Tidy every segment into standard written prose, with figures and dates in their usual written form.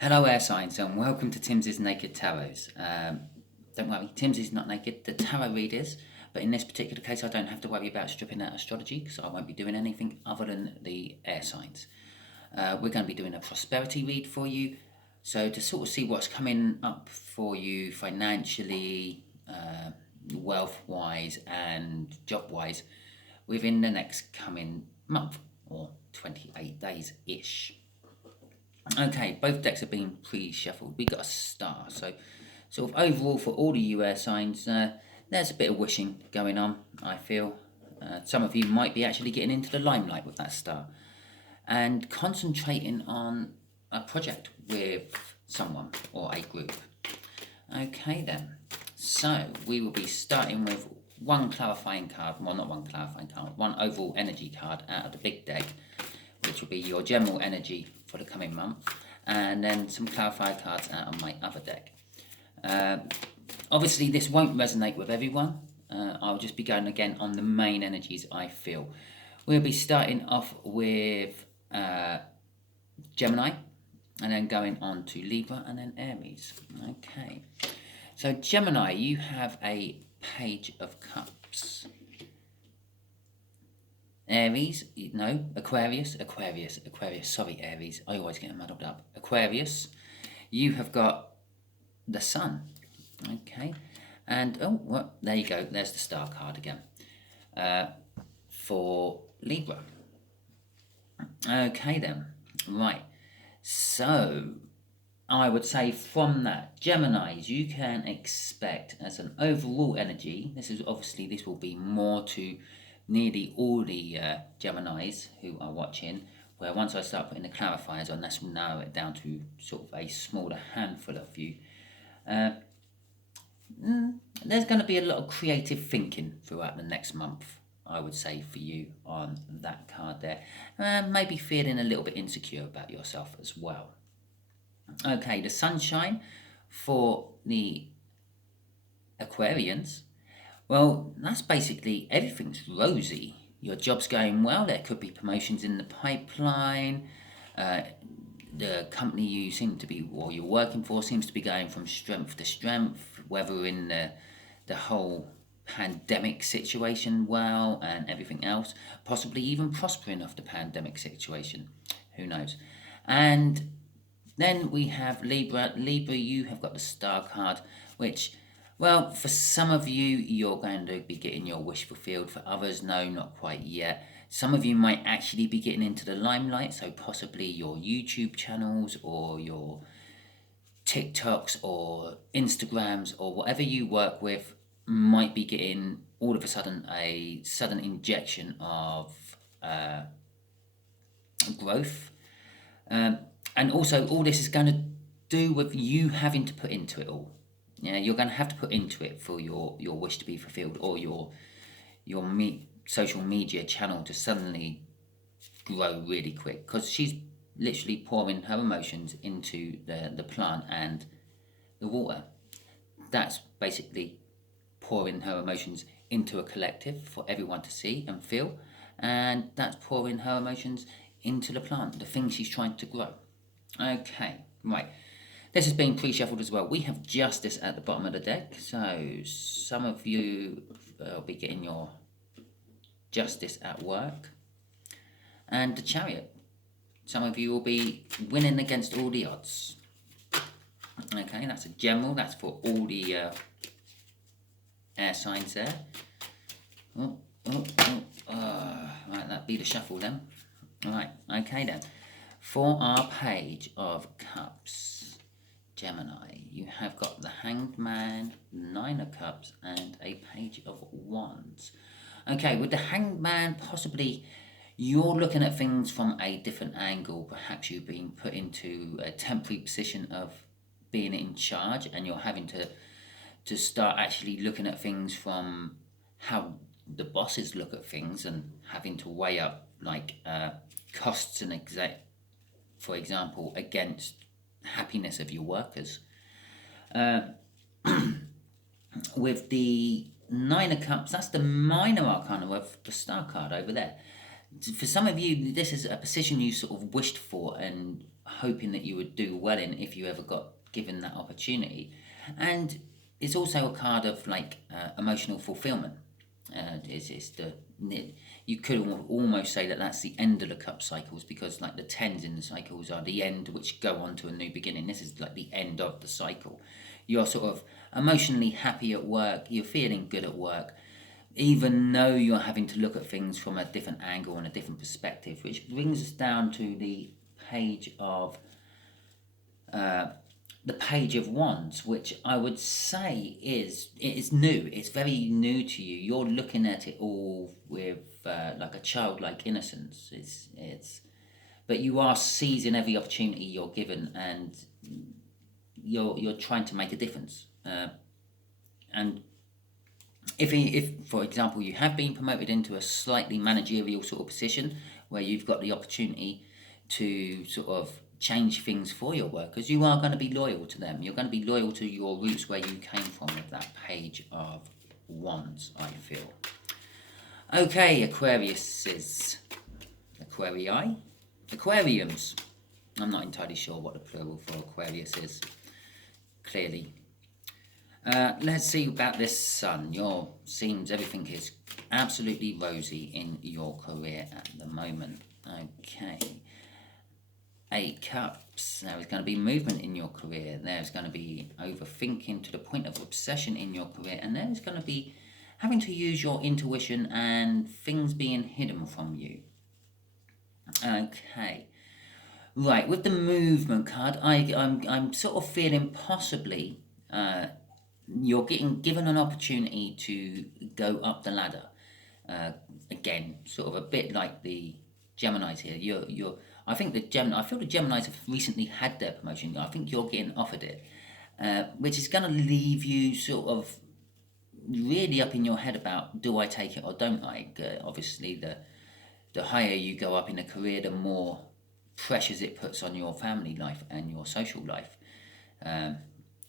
Hello, air signs, and welcome to Timsy's Naked Tarots. Don't worry, Timsy's not naked, the tarot read is, but in this particular case, I don't have to worry about stripping out astrology because I won't be doing anything other than the air signs. We're going to be doing a prosperity read for you, so to sort of see what's coming up for you financially, wealth wise, and job wise within the next coming month or 28 days ish. Okay, both decks have been pre-shuffled. We got a star, so sort of overall for all the air signs, there's a bit of wishing going on. I feel some of you might be actually getting into the limelight with that star, and concentrating on a project with someone or a group. Okay then, so we will be starting with one clarifying card. Well, not one clarifying card. One overall energy card out of the big deck, which will be your general energy for the coming month, and then some clarifier cards out of my other deck. Obviously, this won't resonate with everyone. I'll just be going again on the main energies I feel. We'll be starting off with Gemini, and then going on to Libra, and then Aries. Okay, so Gemini, you have a Page of Cups. Aries, no, Aquarius, sorry Aries, I always get muddled up. Aquarius, you have got the Sun, okay, and oh, well, there you go, there's the star card again, for Libra. Okay then, right, so I would say from that, Geminis, you can expect as an overall energy, this will be more to nearly all the Geminis who are watching, where once I start putting the clarifiers on, this will narrow it down to sort of a smaller handful of you. There's going to be a lot of creative thinking throughout the next month, I would say, for you on that card there. Maybe feeling a little bit insecure about yourself as well. Okay, the sunshine for the Aquarians. Well, that's basically everything's rosy. Your job's going well. There could be promotions in the pipeline. The company you seem to be, or you're working for, seems to be going from strength to strength. Whether in the whole pandemic situation well and everything else, possibly even prospering off the pandemic situation. Who knows? And then we have Libra. Libra, you have got the star card, which, well, for some of you, you're going to be getting your wish fulfilled. For others, no, not quite yet. Some of you might actually be getting into the limelight, so possibly your YouTube channels or your TikToks or Instagrams or whatever you work with might be getting all of a sudden a sudden injection of growth. And also, all this is going to do with you having to put into it all. Yeah, you're going to have to put into it for your wish to be fulfilled, or your social media channel to suddenly grow really quick, because she's literally pouring her emotions into the plant and the water. That's basically pouring her emotions into a collective for everyone to see and feel, and that's pouring her emotions into the plant, the thing she's trying to grow. Okay, right. This has been pre-shuffled as well. We have Justice at the bottom of the deck, so some of you will be getting your Justice at work. And the Chariot. Some of you will be winning against all the odds. Okay, that's a general. That's for all the air signs there. Right, that'd be the shuffle then. Alright, okay then. For our Page of Cups, Gemini, you have got the Hanged Man, Nine of Cups, and a Page of Wands. Okay, with the Hanged Man, possibly you're looking at things from a different angle. Perhaps you've been put into a temporary position of being in charge, and you're having to start actually looking at things from how the bosses look at things, and having to weigh up like costs and for example, against happiness of your workers. With the Nine of Cups, that's the minor arcana of the star card over there. For some of you, this is a position you sort of wished for and hoping that you would do well in if you ever got given that opportunity. And it's also a card of like emotional fulfillment. It's the you could almost say that that's the end of the cup cycles, because like the tens in the cycles are the end, which go on to a new beginning. This is like the end of the cycle. You're sort of emotionally happy at work. You're feeling good at work, even though you're having to look at things from a different angle and a different perspective, which brings us down to the page of Wands, which I would say is new. It's very new to you. You're looking at it all with like a childlike innocence. But you are seizing every opportunity you're given, and you're trying to make a difference. And if for example you have been promoted into a slightly managerial sort of position where you've got the opportunity to sort of change things for your workers, you are going to be loyal to them. You're going to be loyal to your roots, where you came from, with that page of Wands, I feel. Okay, Aquariuses, Aquariums. I'm not entirely sure what the plural for Aquarius is, clearly. Let's see about this Sun. Seems everything is absolutely rosy in your career at the moment. Okay. 8 Cups. There is going to be movement in your career. There's going to be overthinking to the point of obsession in your career. And there's going to be having to use your intuition and things being hidden from you. Okay. Right, with the movement card, I'm sort of feeling possibly you're getting given an opportunity to go up the ladder. Again, sort of a bit like the Geminis here. I feel the Geminis have recently had their promotion. I think you're getting offered it, which is going to leave you sort of really up in your head about, do I take it or don't I? Obviously, the higher you go up in a career, the more pressures it puts on your family life and your social life.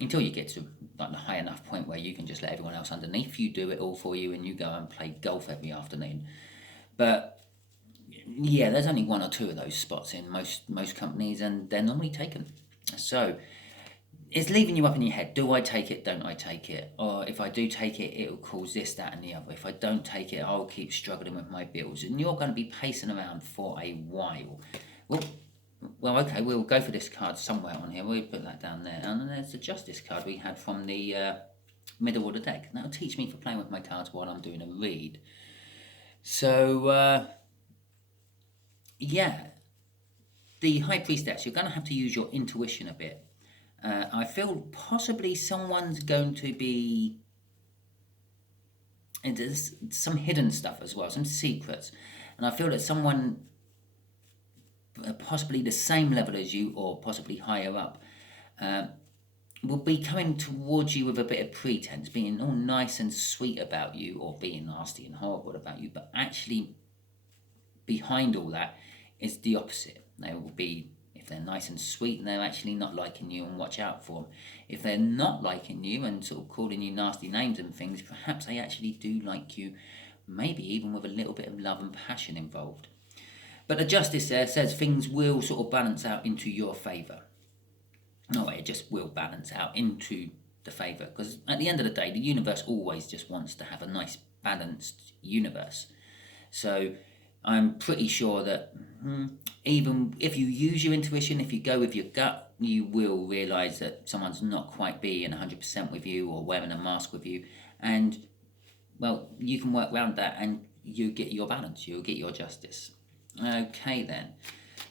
Until you get to like the high enough point where you can just let everyone else underneath you do it all for you, and you go and play golf every afternoon. But yeah, there's only 1 or 2 of those spots in most companies, and they're normally taken. So it's leaving you up in your head. Do I take it? Don't I take it? Or if I do take it, it will cause this, that, and the other. If I don't take it, I'll keep struggling with my bills, and you're going to be pacing around for a while. Well, okay, we'll go for this card somewhere on here. We'll put that down there. And then there's the Justice card we had from the middle of the deck. That'll teach me for playing with my cards while I'm doing a read. So, yeah. The High Priestess, you're going to have to use your intuition a bit. I feel possibly someone's going to be... And there's some hidden stuff as well, some secrets. And I feel that someone... possibly the same level as you, or possibly higher up, will be coming towards you with a bit of pretense, being all nice and sweet about you, or being nasty and horrible about you, but actually behind all that is the opposite. They will be, if they're nice and sweet, and they're actually not liking you, and watch out for them. If they're not liking you and sort of calling you nasty names and things, perhaps they actually do like you, maybe even with a little bit of love and passion involved. But the Justice there says things will sort of balance out into your favour. No, it just will balance out into the favour. Because at the end of the day, the universe always just wants to have a nice, balanced universe. So I'm pretty sure that even if you use your intuition, if you go with your gut, you will realise that someone's not quite being 100% with you, or wearing a mask with you. And, well, you can work around that, and you get your balance, you'll get your justice. Okay then,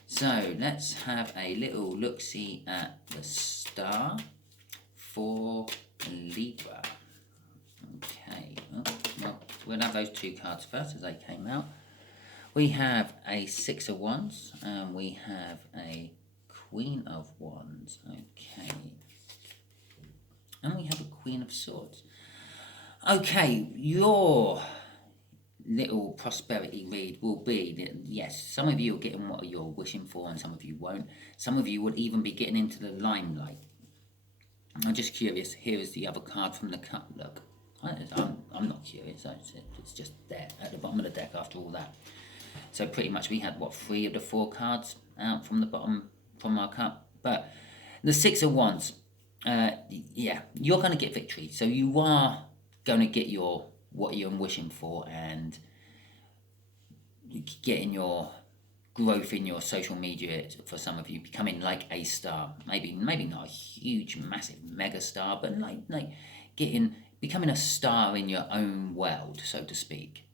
so let's have a little look-see at the star for Libra. Okay, well, we'll have those 2 cards first as they came out. We have a 6 of Wands, and we have a Queen of Wands. Okay, and we have a Queen of Swords. Okay, your little prosperity read will be that, yes, some of you are getting what you're wishing for, and some of you won't. Some of you would even be getting into the limelight. I'm just curious. Here is the other card from the cup. Look, I'm not curious. It's just there at the bottom of the deck after all that. So pretty much we had, what, 3 of the 4 cards out from the bottom from our cup. But the 6 of Wands, yeah, you're going to get victory. So you are going to get what you're wishing for, and getting your growth in your social media, for some of you, becoming like a star. Maybe not a huge, massive mega star, but like becoming a star in your own world, so to speak.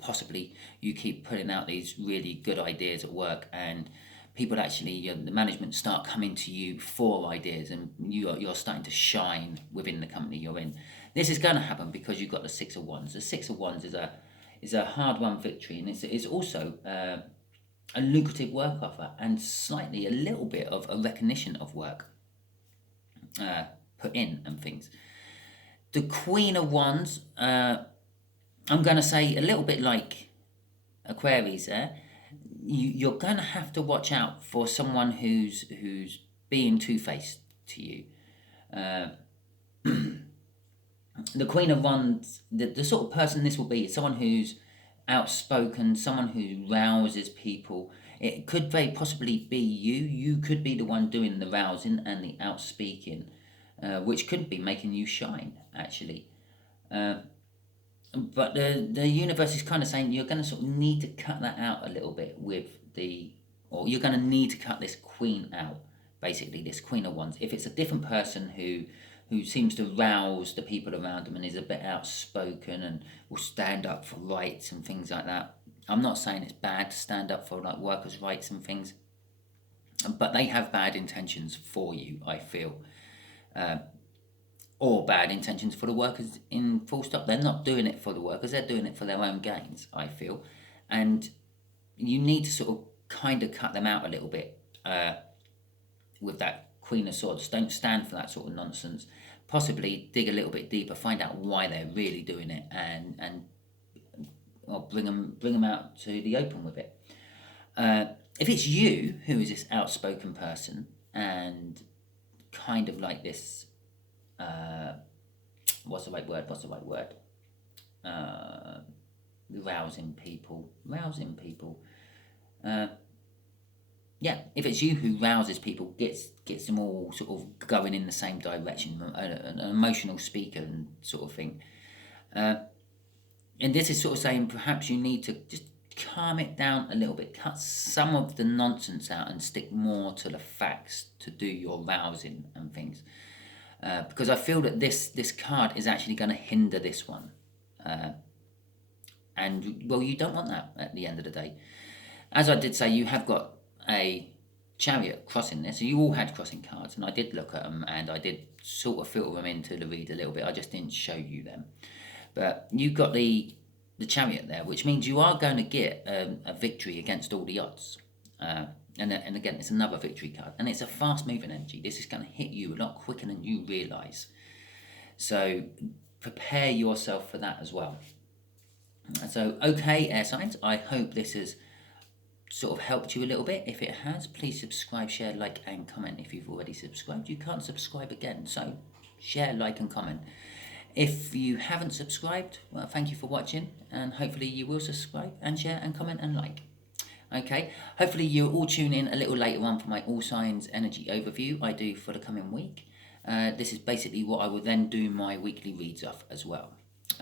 Possibly you keep putting out these really good ideas at work, and people actually, the management start coming to you for ideas, and you're starting to shine within the company you're in. This is going to happen because you've got the 6 of Wands. The 6 of Wands is a hard-won victory, and it's also a lucrative work offer, and slightly a little bit of a recognition of work put in and things. The Queen of Wands, I'm going to say a little bit like Aquarius there. You're going to have to watch out for someone who's being two-faced to you. The Queen of Wands, the sort of person this will be, is someone who's outspoken, someone who rouses people. It could very possibly be you. You could be the one doing the rousing and the outspeaking, which could be making you shine, actually. But the universe is kind of saying you're going to sort of need to cut that out a little bit or you're going to need to cut this Queen out, basically, this Queen of Wands. If it's a different person who seems to rouse the people around them and is a bit outspoken and will stand up for rights and things like that. I'm not saying it's bad to stand up for like workers' rights and things, but they have bad intentions for you, I feel. Or bad intentions for the workers, in full stop. They're not doing it for the workers, they're doing it for their own gains, I feel. And you need to sort of kind of cut them out a little bit with that Queen of Swords. Don't stand for that sort of nonsense. Possibly dig a little bit deeper, find out why they're really doing it, and bring them out to the open with it. If it's you who is this outspoken person and kind of like this, what's the right word? Rousing people. Yeah, if it's you who rouses people, gets them all sort of going in the same direction, an emotional speaker and sort of thing. And this is sort of saying perhaps you need to just calm it down a little bit, cut some of the nonsense out and stick more to the facts to do your rousing and things. Because I feel that this card is actually going to hinder this one. And, well, you don't want that at the end of the day. As I did say, you have got a Chariot crossing there, so you all had crossing cards, and I did look at them, and I did sort of filter them into the read a little bit. I just didn't show you them. But you've got the Chariot there, which means you are going to get a victory against all the odds. And again, it's another victory card, and it's a fast-moving energy. This is going to hit you a lot quicker than you realise. So prepare yourself for that as well. So, okay, air signs, I hope this has sort of helped you a little bit. If it has, please subscribe, share, like, and comment. If you've already subscribed, you can't subscribe again. So share, like, and comment. If you haven't subscribed, well, thank you for watching, and hopefully you will subscribe and share and comment and like. Okay, hopefully you'll all tune in a little later on for my all signs energy overview I do for the coming week. This is basically what I will then do my weekly reads off as well.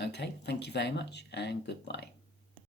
Okay, thank you very much, and goodbye.